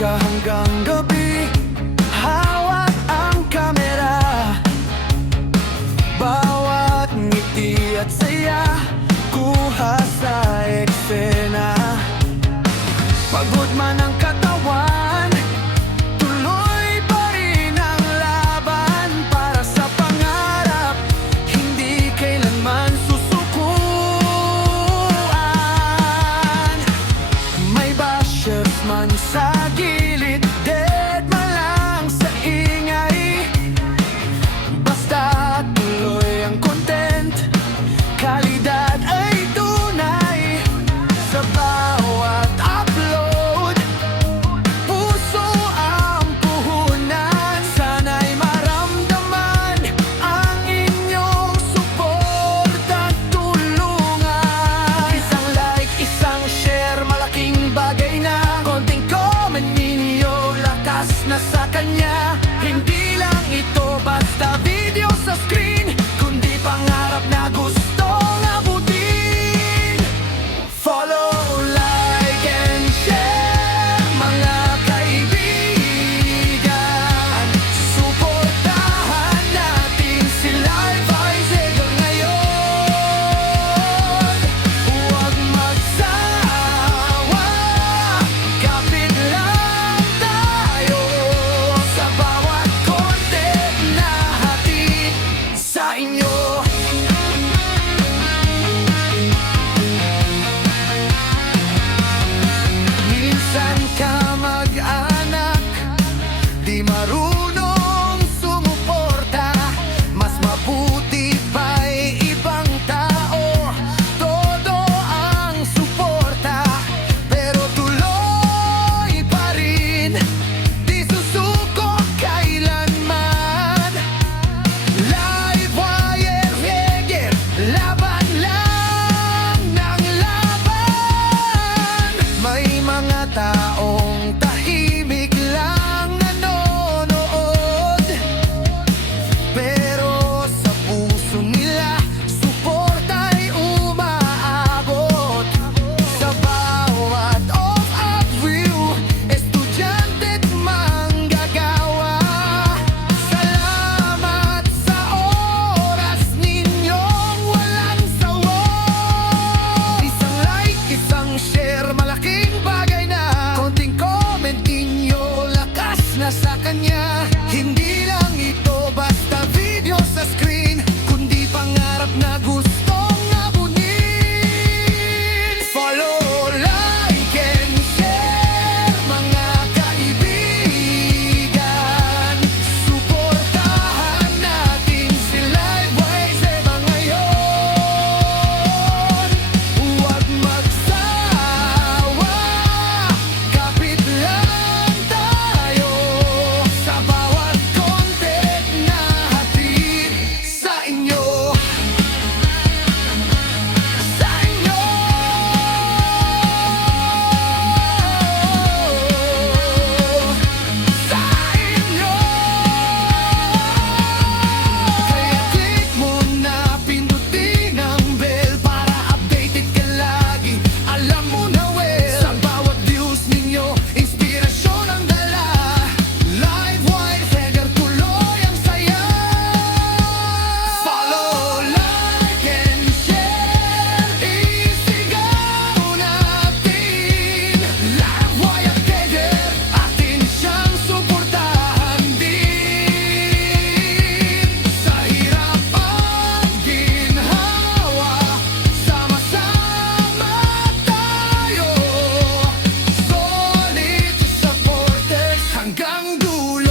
Hanggang gabi, hawak ang kamera. Bawat ngiti at saya, kuha sa eksena. Pagod man ang katawan, tuloy pa rin ang laban. Para sa pangarap, hindi kailanman susukuan. May bashers man sa gilid, dead man lang sa ingay. Basta tuloy ang content, kalidad ay tunay. Sa bawat upload, puso ang puhunan. Sana'y maramdaman ang inyong suporta, tulungan. Isang like, isang share, malaking bagay na. Konting comment ninyo, lakas na sa kanya. Hindi lang ito basta video sa screen, kundi pangarap na gustong abutin. Follow, like, and share, mga kaibigan. Suportahan natin si Live Eyes hanggang ngayon. Huwag magsawa, kapit lang tayo sa bawat content na hatid sa inyo. Minsan ka mag-anak, di marunong sumuporta. Mas mabuti pa'y ibang tao, todo ang suporta. Pero tuloy pa rin, di susuko kailanman. Live wire, Heger, laban lang ng laban. May mga taong tahimik lang nanonood, pero sa puso nila, suporta'y umaabot. Sa bawat off-up view, estudyante at manggagawa. Salamat sa oras ninyong walang sawa. Isang like, isang share, malaking bagay na. Konting comment ninyo, lakas na sa kanya. Hindi lang ito basta video sa screen, kundi pangarap na gustong abunin. Follow, like, and share, mga kaibigan. Suportahan natin si Live Eyes hanggang ngayon. Huwag magsawa, kapit lang tayo sa bawat dulo